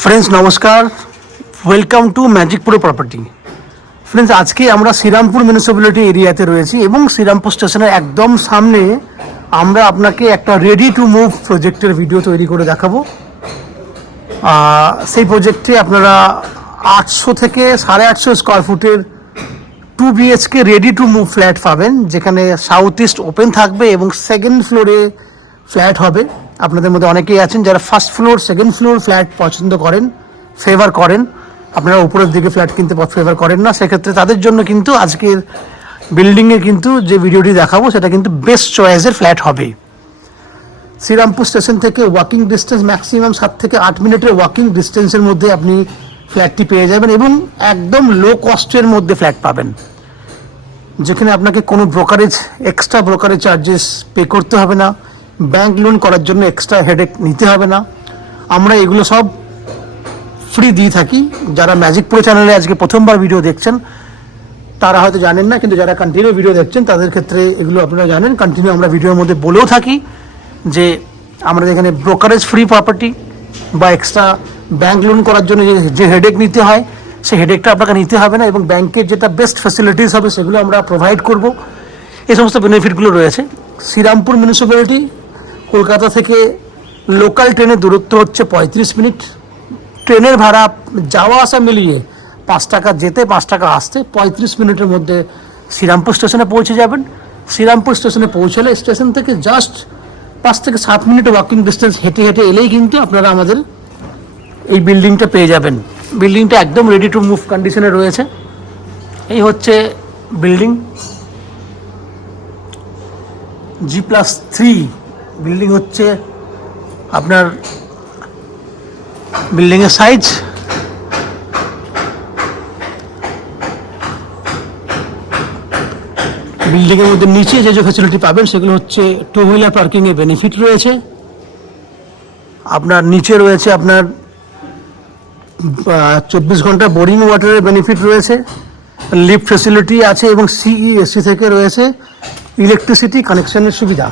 Friends नमस्कार, welcome to magic pro property. Friends आज के আমরা শ্রীরামপুর মিউনিসিপ্যালিটি এরিয়াতে রয়েছি এবং শ্রীরামপুর স্টেশনের একদম সামনে আমরা আপনাকে একটা রেডি টু মুভ প্রজেক্টের ভিডিও তৈরি করে দেখাবো। সেই প্রজেক্টে আপনারা 800 থেকে 850 স্কয়ার ফুটের 2 BHK ready to move flat পাবেন, যেখানে সাউথ ইস্ট ওপেন থাকবে এবং সেকেন্ড ফ্লোরে ফ্ল্যাট হবে। আপনাদের মধ্যে অনেকেই আছেন যারা first floor second floor flat পছন্দ করেন, ফেভার করেন, আপনারা উপরের দিকে ফ্ল্যাট কিনতে ফেভার করেন না, সেক্ষেত্রে তাদের জন্য কিন্তু আজকের বিল্ডিংয়ের কিন্তু যে ভিডিওটি দেখাবো সেটা কিন্তু বেস্ট চয়েসের ফ্ল্যাট হবে। শ্রীরামপুর স্টেশন থেকে ওয়াকিং ডিস্টেন্স ম্যাক্সিমাম 7 থেকে 8 মিনিটের ওয়াকিং ডিস্টেন্সের মধ্যে আপনি ফ্ল্যাটটি পেয়ে যাবেন এবং একদম লো কস্টের মধ্যে ফ্ল্যাট পাবেন, যেখানে আপনাকে কোনো brokerage extra brokerage charges pay করতে হবে না, ব্যাংক লোন করার জন্য এক্সট্রা হেডেক নিতে হবে না। আমরা এগুলো সব ফ্রি দিয়ে থাকি। যারা ম্যাজিক প্রো চ্যানেলে আজকে প্রথমবার ভিডিও দেখছেন তারা হয়তো জানেন না, কিন্তু যারা কন্টিনিউ ভিডিও দেখছেন তাদের ক্ষেত্রে এগুলো আপনারা জানেন। কন্টিনিউ আমরা ভিডিওর মধ্যে বলেও থাকি যে আমাদের এখানে ব্রোকারেজ ফ্রি প্রপার্টি বা এক্সট্রা ব্যাংক লোন করার জন্য যে হেডেক নিতে হয় সেই হেডেকটা আপনাকে নিতে হবে না, এবং ব্যাংকের যেটা বেস্ট ফ্যাসিলিটিস হবে সেগুলো আমরা প্রোভাইড করব। এই সমস্ত বেনিফিটগুলো রয়েছে। শ্রীরামপুর মিউনিসিপ্যালিটি কলকাতা থেকে লোকাল ট্রেনের দূরত্ব হচ্ছে 35 মিনিট। ট্রেনের ভাড়া যাওয়া আসা মিলিয়ে 5 টাকা যেতে 5 টাকা আসতে 35 মিনিটের মধ্যে শ্রীরামপুর স্টেশনে পৌঁছে যাবেন। শ্রীরামপুর স্টেশনে পৌঁছলে স্টেশন থেকে জাস্ট 5 থেকে 7 মিনিট ওয়াকিং ডিস্টেন্স হেঁটে হেঁটে এলেই কিন্তু আপনারা আমাদের এই বিল্ডিংটা পেয়ে যাবেন। বিল্ডিংটা একদম রেডি টু মুভ কন্ডিশনে রয়েছে। এই হচ্ছে বিল্ডিং, G+3 বিল্ডিং হচ্ছে আপনার বিল্ডিংয়ের সাইজ। বিল্ডিংয়ের মধ্যে নিচে যে ফ্যাসিলিটি পাবেন সেগুলো হচ্ছে 2 হুইলার পার্কিংয়ের বেনিফিট রয়েছে। আপনার নিচে রয়েছে আপনার 24 ঘন্টা বোরিং ওয়াটারের বেনিফিট রয়েছে, লিফট ফ্যাসিলিটি আছে এবং CESC থেকে রয়েছে ইলেকট্রিসিটি কানেকশনের সুবিধা।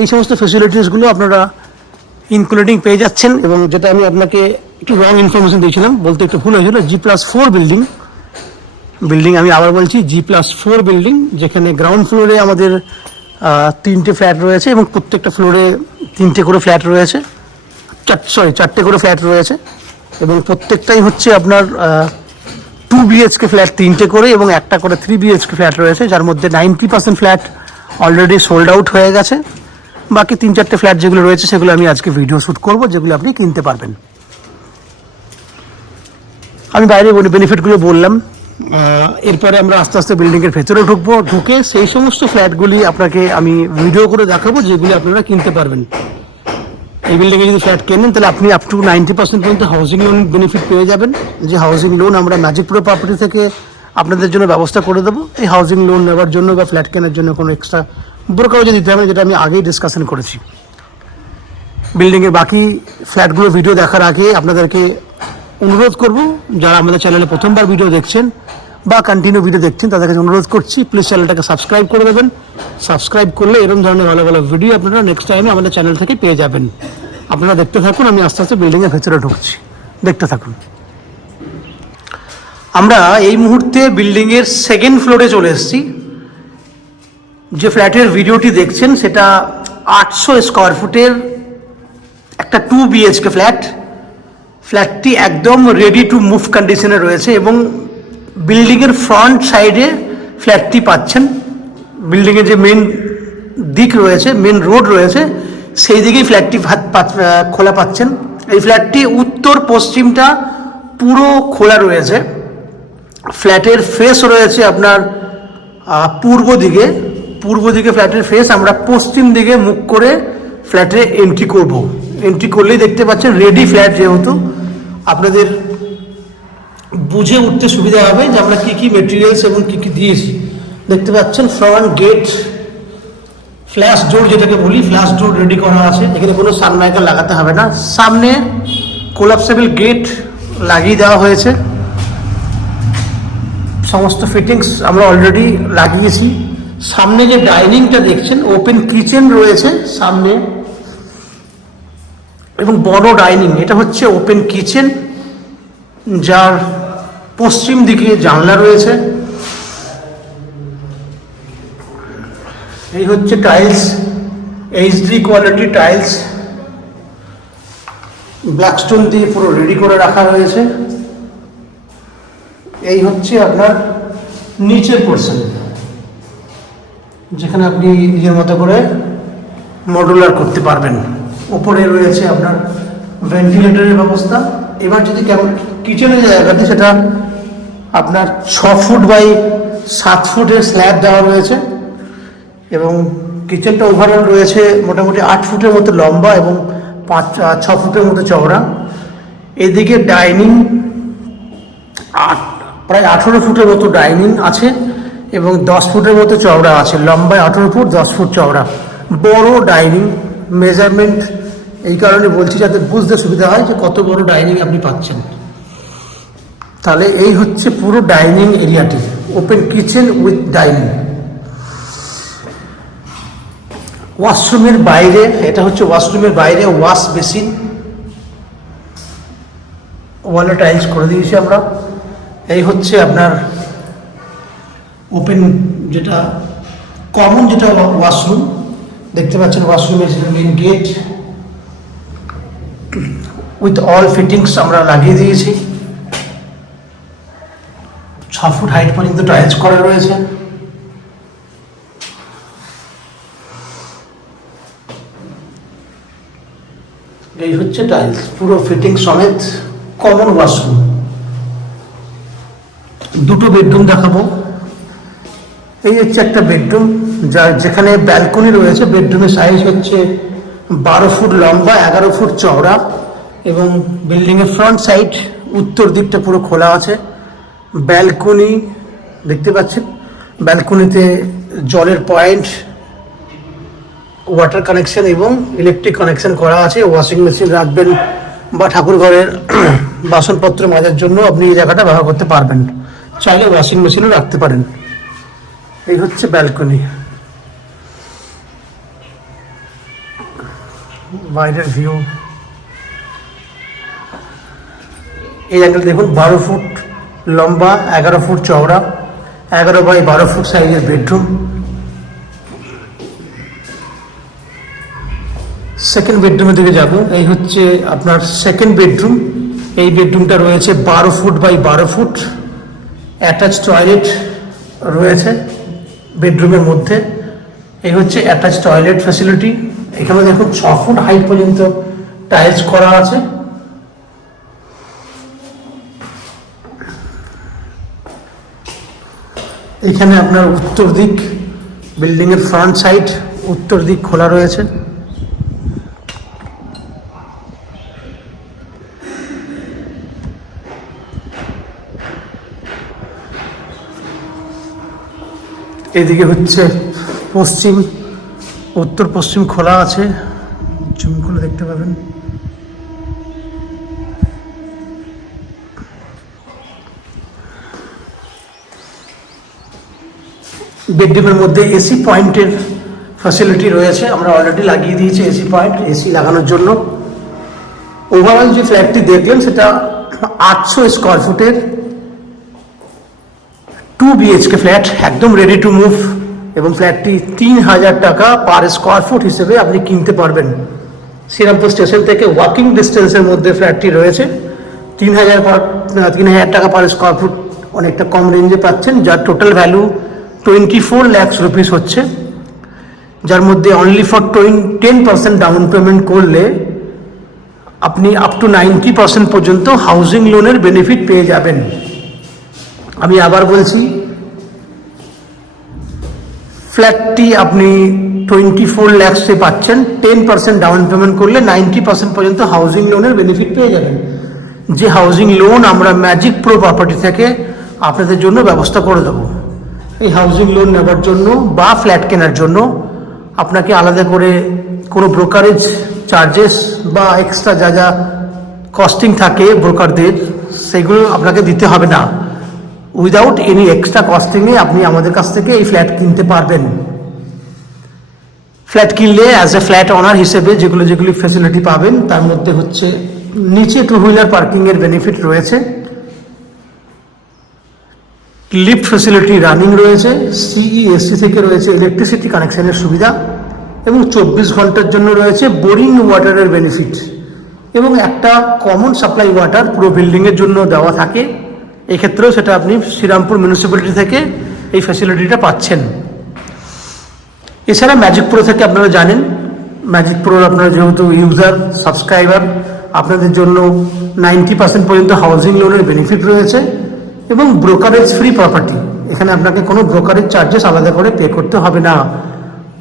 এই সমস্ত ফ্যাসিলিটিসগুলো আপনারা ইনক্লুডিং পেয়ে যাচ্ছেন। এবং যেটা আমি আপনাকে একটু রং ইনফরমেশন দিয়েছিলাম, বলতে একটু ভুল হয়েছিল, G+4 বিল্ডিং আমি আবার বলছি G+4 বিল্ডিং, যেখানে গ্রাউন্ড ফ্লোরে আমাদের 3টে ফ্ল্যাট রয়েছে এবং প্রত্যেকটা ফ্লোরে 3টে করে ফ্ল্যাট রয়েছে, 4টে করে ফ্ল্যাট রয়েছে এবং প্রত্যেকটাই হচ্ছে আপনার 2 BHK ফ্ল্যাট 3টে করে এবং একটা করে 3 BHK ফ্ল্যাট রয়েছে, যার মধ্যে 90% ফ্ল্যাট অলরেডি সোল্ড আউট হয়ে গেছে। বাকি 3-4টে ফ্ল্যাট যেগুলো রয়েছে সেগুলো আমি আজকে ভিডিও শ্যুট করব, যেগুলো আপনি কিনতে পারবেন। আমি বাইরে বেনিফিটগুলো বললাম, এরপরে আমরা আস্তে আস্তে বিল্ডিংয়ের ভেতরে ঢুকবো। ঢুকে সেই সমস্ত ফ্ল্যাটগুলি আপনাকে আমি ভিডিও করে দেখাবো যেগুলি আপনারা কিনতে পারবেন। এই বিল্ডিংয়ে যদি ফ্ল্যাট কেনেন তাহলে আপনি আপ টু 90% পর্যন্ত হাউজিং লোন বেনিফিট পেয়ে যাবেন। যে হাউজিং লোন আমরা ম্যাজিক প্রো প্রপার্টি থেকে আপনাদের জন্য ব্যবস্থা করে দেবো। এই হাউজিং লোন নেওয়ার জন্য বা ফ্ল্যাট কেনার জন্য কোনো এক্সট্রা ব্রোকারেজ দিতে হবে, যেটা আমি আগেই ডিসকাশন করেছি। বিল্ডিংয়ের বাকি ফ্ল্যাটগুলো ভিডিও দেখার আগে আপনাদেরকে অনুরোধ করব, যারা আমাদের চ্যানেলে প্রথমবার ভিডিও দেখছেন বা কন্টিনিউ ভিডিও দেখছেন তাদের কাছে অনুরোধ করছি, প্লিজ চ্যানেলটাকে সাবস্ক্রাইব করে দেবেন। সাবস্ক্রাইব করলে এরকম ধরনের ভালো ভালো ভিডিও আপনারা নেক্সট টাইমে আমাদের চ্যানেল থেকে পেয়ে যাবেন। আপনারা দেখতে থাকুন, আমি আস্তে আস্তে বিল্ডিংয়ের ভেতরে ঢুকছি, দেখতে থাকুন। আমরা এই মুহূর্তে বিল্ডিংয়ের সেকেন্ড ফ্লোরে চলে এসেছি। যে ফ্ল্যাটের ভিডিওটি দেখছেন সেটা 800 স্কয়ার ফুটের একটা 2 BHK ফ্ল্যাট। ফ্ল্যাটটি একদম রেডি টু মুভ কন্ডিশনে রয়েছে এবং বিল্ডিংয়ের ফ্রন্ট সাইডে ফ্ল্যাটটি পাচ্ছেন। বিল্ডিংয়ের যে মেন দিক রয়েছে, মেন রোড রয়েছে, সেই দিকেই ফ্ল্যাটটি খোলা পাচ্ছেন। এই ফ্ল্যাটটি উত্তর পশ্চিমটা পুরো খোলা রয়েছে। ফ্ল্যাটের ফেস রয়েছে আপনার পূর্ব দিকে ফ্ল্যাটের ফেস। আমরা পশ্চিম দিকে মুখ করে ফ্ল্যাটে এন্ট্রি করব। এন্ট্রি করলেই দেখতে পাচ্ছেন রেডি ফ্ল্যাট, যেহেতু আপনাদের বুঝে উঠতে সুবিধা হবে যে আমরা কী কী মেটেরিয়ালস এবং কী কী দিয়েছি। দেখতে পাচ্ছেন ফ্রন্ট গেট, ফ্ল্যাশ ডোর যেটাকে বলি, ফ্ল্যাশ ডোর রেডি করা আছে। এখানে কোনো সানমাইকার লাগাতে হবে না। সামনে কোলাপসেবল গেট লাগিয়ে দেওয়া হয়েছে। সমস্ত ফিটিংস আমরা অলরেডি লাগিয়েছি। সামনে যে ডাইনিংটা দেখছেন, ওপেন কিচেন রয়েছে সামনে এবং বড় ডাইনিং, এটা হচ্ছে ওপেন কিচেন। যার পশ্চিম দিকে জানলা রয়েছে। এই হচ্ছে tiles, HD quality tiles, Blackstone দিয়ে পুরো রেডি করে রাখা রয়েছে। এই হচ্ছে আপনার নিচের পোর্শন, যেখানে আপনি নিজের মতো করে মডুলার করতে পারবেন। উপরে রয়েছে আপনার ভেন্টিলেটরের ব্যবস্থা। এবার যদি কেমন কিচেনের জায়গাতে, সেটা আপনার 6 ফুট বাই 7 ফুটের স্ল্যাব দেওয়া রয়েছে এবং কিচেনটা ওভারঅল রয়েছে মোটামুটি 8 ফুটের মতো লম্বা এবং 6 ফুটের মতো চওড়া। এদিকে ডাইনিং প্রায় 18 ফুটের মতো ডাইনিং আছে এবং 10 ফুটের মতো চওড়া আছে। লম্বায় 18 ফুট, 10 ফুট চওড়া, বড় ডাইনিং। মেজারমেন্ট এই কারণে বলছি যাতে বুঝতে সুবিধা হয় যে কত বড় ডাইনিং আপনি পাচ্ছেন। তাহলে এই হচ্ছে পুরো ডাইনিং এরিয়াটি, ওপেন কিচেন উইথ ডাইনিং। ওয়াশরুমের বাইরে, এটা হচ্ছে ওয়াশরুমের বাইরে ওয়াশ বেসিন, ওয়ালে টাইলস করে দিয়েছি আমরা। এই হচ্ছে আপনার ওপেন, যেটা কমন, যেটা ওয়াশরুম দেখতে পাচ্ছেন। ওয়াশরুমের যেটা main gate with all fittings আমরা লাগিয়ে দিয়েছি। 6 ফুট হাইট পর্যন্ত টাইলস করা রয়েছে। এই হচ্ছে টাইলস পুরো ফিটিং সমেত, কমন ওয়াশরুম। দুটো বেডরুম দেখাবো। এই হচ্ছে একটা বেডরুম, যেখানে ব্যালকনি রয়েছে। বেডরুমের সাইজ হচ্ছে 12 ফুট লম্বা, 11 ফুট চওড়া এবং বিল্ডিংয়ের ফ্রন্ট সাইড উত্তর দিকটা পুরো খোলা আছে। ব্যালকনি দেখতে পাচ্ছেন, ব্যালকনিতে জলের পয়েন্ট, ওয়াটার কানেকশন এবং ইলেকট্রিক কানেকশন করা আছে। ওয়াশিং মেশিন রাখবেন বা ঠাকুর ঘরের বাসনপত্র মাজার জন্য আপনি এই জায়গাটা ব্যবহার করতে পারবেন। চাইলে ওয়াশিং মেশিনও রাখতে পারেন। এই হচ্ছে ব্যালকনি, বাইরের ভিউ। এই অ্যাঙ্গেল দেখুন, 12 ফুট লম্বা, 11 ফুট চওড়া, 11 বাই 12 ফুট সাইজের বেডরুম। সেকেন্ড বেডরুমের দিকে যাব। এই হচ্ছে আপনার সেকেন্ড বেডরুম। এই বেডরুমটা রয়েছে 12 foot by 12 foot. Attach toilet রয়েছে বেডরুমের মধ্যে। এই হচ্ছে অ্যাটাচ টয়লেট ফ্যাসিলিটি। এখানে দেখুন 6 ফুট হাইট পর্যন্ত টাইলস করা আছে। এখানে আপনার উত্তর দিক, বিল্ডিংয়ের ফ্রন্ট সাইড উত্তর দিক খোলা রয়েছে। এদিকে হচ্ছে পশ্চিম, উত্তর পশ্চিম খোলা আছে, জুম করে দেখতে পাবেন। বেডরুমের মধ্যে এসি পয়েন্টের ফ্যাসিলিটি রয়েছে, আমরা অলরেডি লাগিয়ে দিয়েছি এসি পয়েন্ট, এসি লাগানোর জন্য। ওভারঅল যে ফ্ল্যাটটি দেখলেন সেটা 800 স্কোয়ার ফুটের 2 BHK ফ্ল্যাট, একদম রেডি টু মুভ। এবং ফ্ল্যাটটি 3000 টাকা পার স্কোয়ার ফুট হিসেবে আপনি কিনতে পারবেন। শ্রীরামপুর স্টেশন থেকে ওয়াকিং ডিস্টেন্সের মধ্যে ফ্ল্যাটটি রয়েছে। 3000 টাকা পার স্কোয়ার ফুট, অনেকটা কম রেঞ্জে পাচ্ছেন, যার টোটাল ভ্যালু 24 লাখ রুপিস হচ্ছে। যার মধ্যে অনলি ফর 10% ডাউন পেমেন্ট করলে আপনি আপ টু 90% পর্যন্ত হাউজিং লোনের বেনিফিট পেয়ে যাবেন। আমি আবার বলছি, ফ্ল্যাটটি আপনি 24 লাখসে পাচ্ছেন। 10% ডাউন পেমেন্ট করলে 90% পর্যন্ত হাউজিং লোনের বেনিফিট পেয়ে যাবেন। যে হাউজিং লোন আমরা ম্যাজিক প্রো প্রপার্টি থেকে আপনাদের জন্য ব্যবস্থা করে দেবো। এই হাউজিং লোন নেবার জন্য বা ফ্ল্যাট কেনার জন্য আপনাকে আলাদা করে কোনো ব্রোকারেজ চার্জেস বা এক্সট্রা যা যা কস্টিং থাকে ব্রোকারদের, সেগুলো আপনাকে দিতে হবে না। উইদাউট এনি এক্সট্রা কস্টিংয়ে আপনি আমাদের কাছ থেকে এই ফ্ল্যাট কিনতে পারবেন। ফ্ল্যাট কিনলে অ্যাজ এ ফ্ল্যাট ওনার হিসেবে যেগুলি ফ্যাসিলিটি পাবেন, তার মধ্যে হচ্ছে নিচে 2 হুইলার পার্কিংয়ের বেনিফিট রয়েছে। লিফট ফ্যাসিলিটি রানিং রয়েছে, সিইএসসি থেকে রয়েছে ইলেকট্রিসিটি কানেকশনের সুবিধা এবং 24 ঘন্টার জন্য রয়েছে বোরিং ওয়াটারের বেনিফিট এবং একটা কমন সাপ্লাই ওয়াটার পুরো বিল্ডিংয়ের জন্য দেওয়া থাকে। এক্ষেত্রেও সেটা আপনি শ্রীরামপুর মিউনিসিপ্যালিটি থেকে এই ফ্যাসিলিটিটা পাচ্ছেন। এছাড়া ম্যাজিক প্রো থেকে আপনারা জানেন, ম্যাজিক প্রোর আপনারা যেহেতু ইউজার সাবস্ক্রাইবার, আপনাদের জন্য 90% পর্যন্ত হাউজিং লোনের বেনিফিট রয়েছে এবং ব্রোকারেজ ফ্রি প্রপার্টি। এখানে আপনাকে কোনো ব্রোকারেজ চার্জেস আলাদা করে পে করতে হবে না।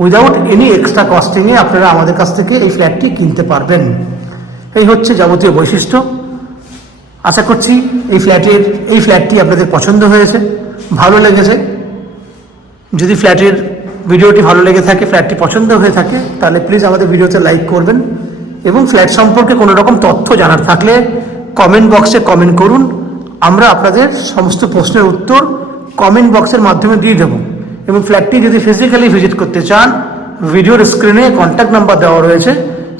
উইদাউট এনি এক্সট্রা কস্টিংয়ে আপনারা আমাদের কাছ থেকে এই ফ্ল্যাটটি কিনতে পারবেন। এই হচ্ছে যাবতীয় বৈশিষ্ট্য। আশা করছি এই ফ্ল্যাটটি আপনাদের পছন্দ হয়েছে, ভালো লেগেছে। যদি ফ্ল্যাটের ভিডিওটি ভালো লেগে থাকে, ফ্ল্যাটটি পছন্দ হয়ে থাকে, তাহলে প্লিজ আমাদের ভিডিওতে লাইক করবেন এবং ফ্ল্যাট সম্পর্কে কোনো রকম তথ্য জানার থাকলে কমেন্ট বক্সে কমেন্ট করুন। আমরা আপনাদের সমস্ত প্রশ্নের উত্তর কমেন্ট বক্সের মাধ্যমে দিয়ে দেবো। এবং ফ্ল্যাটটি যদি ফিজিক্যালি ভিজিট করতে চান, ভিডিওর স্ক্রিনে কন্ট্যাক্ট নাম্বার দেওয়া রয়েছে,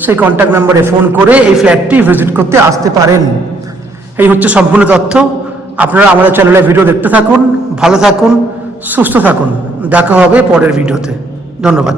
সেই কন্ট্যাক্ট নাম্বারে ফোন করে এই ফ্ল্যাটটি ভিজিট করতে আসতে পারেন। এই হচ্ছে সম্পূর্ণ তথ্য। আপনারা আমাদের চ্যানেলে ভিডিও দেখতে থাকুন, ভালো থাকুন, সুস্থ থাকুন। দেখা হবে পরের ভিডিওতে। ধন্যবাদ।